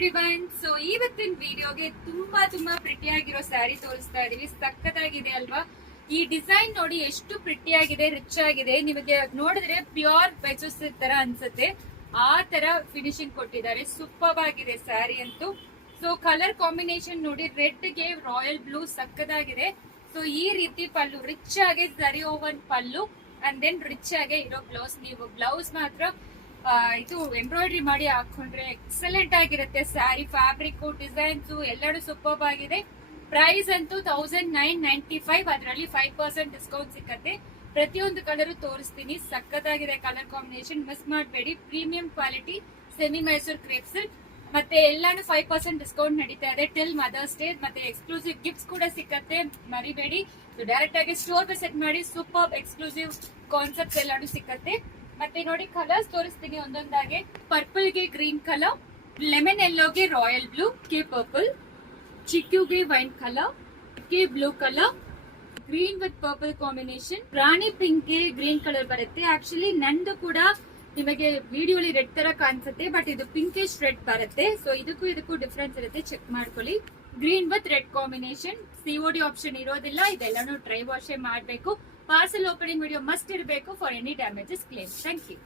Everyone. So ಇವತ್ತಿನ ವಿಡಿಯೋಗೆ ತುಂಬಾ ಪ್ರಿಟಿಯಾಗಿರೋ ಸ್ಯಾರಿ ತೋರಿಸ್ತಾ ಇದೀವಿ. ಸಕ್ಕತ್ತಾಗಿದೆ ಅಲ್ವಾ? ಈ ಡಿಸೈನ್ ನೋಡಿ ಎಷ್ಟು ಪ್ರಿಟಿಯಾಗಿದೆ, ರಿಚ್ ಆಗಿದೆ. ನಿಮಗೆ ನೋಡಿದ್ರೆ ಪ್ಯೂರ್ ಬೆಚಸ್ ತರ ಅನ್ಸುತ್ತೆ. ಆ ತರ ಫಿನಿಶಿಂಗ್ ಕೊಟ್ಟಿದ್ದಾರೆ. ಸೂಪರ್ ಆಗಿದೆ ಸ್ಯಾರಿ ಅಂತೂ. ಸೊ ಕಲರ್ ಕಾಂಬಿನೇಷನ್ ನೋಡಿ, ರೆಡ್ ಗೆ ರಾಯಲ್ ಬ್ಲೂ ಸಕ್ಕತ್ತಾಗಿದೆ. ಸೊ ಈ ರೀತಿ ಪಲ್ಲು ರಿಚ್ ಆಗಿ ಸರಿ woven pallu and then rich ಆಗಿ ಇರೋ ಬ್ಲೌಸ್. ನೀವು ಬ್ಲೌಸ್ ಮಾತ್ರ ಇದು ಎಂಬ್ರಾಯ್ಡ್ರಿ ಮಾಡಿ ಹಾಕೊಂಡ್ರೆ ಎಕ್ಸಲೆಂಟ್ ಆಗಿರುತ್ತೆ. ಸ್ಯಾರಿ ಫ್ಯಾಬ್ರಿಕ್ ಡಿಸೈನ್ಸ್ ಎಲ್ಲರೂ ಸೂಪರ್ ಆಗಿದೆ. ಪ್ರೈಸ್ ಅಂತೂ 1995. ಅದರಲ್ಲಿ 5% ಡಿಸ್ಕೌಂಟ್ ಸಿಕ್ಕತ್ತೆ. ಪ್ರತಿಯೊಂದು ಕಲರ್ ತೋರಿಸ್ತೀನಿ. ಸಕ್ಕತ್ತಾಗಿದೆ ಕಲರ್ ಕಾಂಬಿನೇಷನ್, ಮಿಸ್ ಮಾಡಬೇಡಿ. Premium quality semi Mysore crepe silk. ಮತ್ತೆ ಎಲ್ಲಾನು 5% ಡಿಸ್ಕೌಂಟ್ ನಡೀತಾ ಇದೆ ಟಿಲ್ ಮದರ್ಸ್ ಡೇ. ಮತ್ತೆ ಎಕ್ಸ್ಕ್ಲೂಸಿವ್ ಗಿಫ್ಟ್ಸ್ ಕೂಡ ಸಿಕ್ಕತ್ತೆ, ಮರಿಬೇಡಿ. ಡೈರೆಕ್ಟ್ ಆಗಿ ಸ್ಟೋರ್ ವಿಸಿಟ್ ಮಾಡಿ. ಸೂಪರ್ ಎಕ್ಸ್ಕ್ಲೂಸಿವ್ ಕಾನ್ಸೆಪ್ಟ್ಸ್ ಎಲ್ಲಾನು ಸಿಕ್ಕತ್ತೆ. ಮತ್ತೆ ನೋಡಿ ಕಲರ್ಸ್ ತೋರಿಸ್ತೀನಿ ಒಂದೊಂದಾಗೆ. ಪರ್ಪಲ್ ಗೆ ಗ್ರೀನ್ ಕಲರ್, ಲೆಮನ್ ಯೆಲ್ಲೋಗೆ ರಾಯಲ್ ಬ್ಲೂ, ಕೆ ಪರ್ಪಲ್, ಚಿಕ್ಯೂಗೆ ವೈನ್ ಕಲರ್, ಕೆ blue colour, green with purple combination, ರಾಣಿ ಪಿಂಕ್ ಗೆ ಗ್ರೀನ್ ಕಲರ್ ಬರುತ್ತೆ. ಆಕ್ಚುಲಿ ನಂದು ಕೂಡ ನಿಮಗೆ ವಿಡಿಯೋಲಿ ರೆಡ್ ತರ ಕಾಣಿಸುತ್ತೆ, ಬಟ್ ಇದು ಪಿಂಕಿಶ್ ರೆಡ್ ಬರುತ್ತೆ. ಸೊ ಇದಕ್ಕೂ ಡಿಫ್ರೆನ್ಸ್ ಇರುತ್ತೆ, ಚೆಕ್ ಮಾಡ್ಕೊಳ್ಳಿ. Green with red combination. COD option ಇರೋದಿಲ್ಲ. ಇದೆಲ್ಲಾನು ಡ್ರೈ ವಾಶ್ ಮಾಡಬೇಕು. ಪಾರ್ಸಲ್ ಓಪನಿಂಗ್ ವಿಡಿಯೋ ಮಸ್ಟ್ ಇರಬೇಕು for any damages claim. Thank you.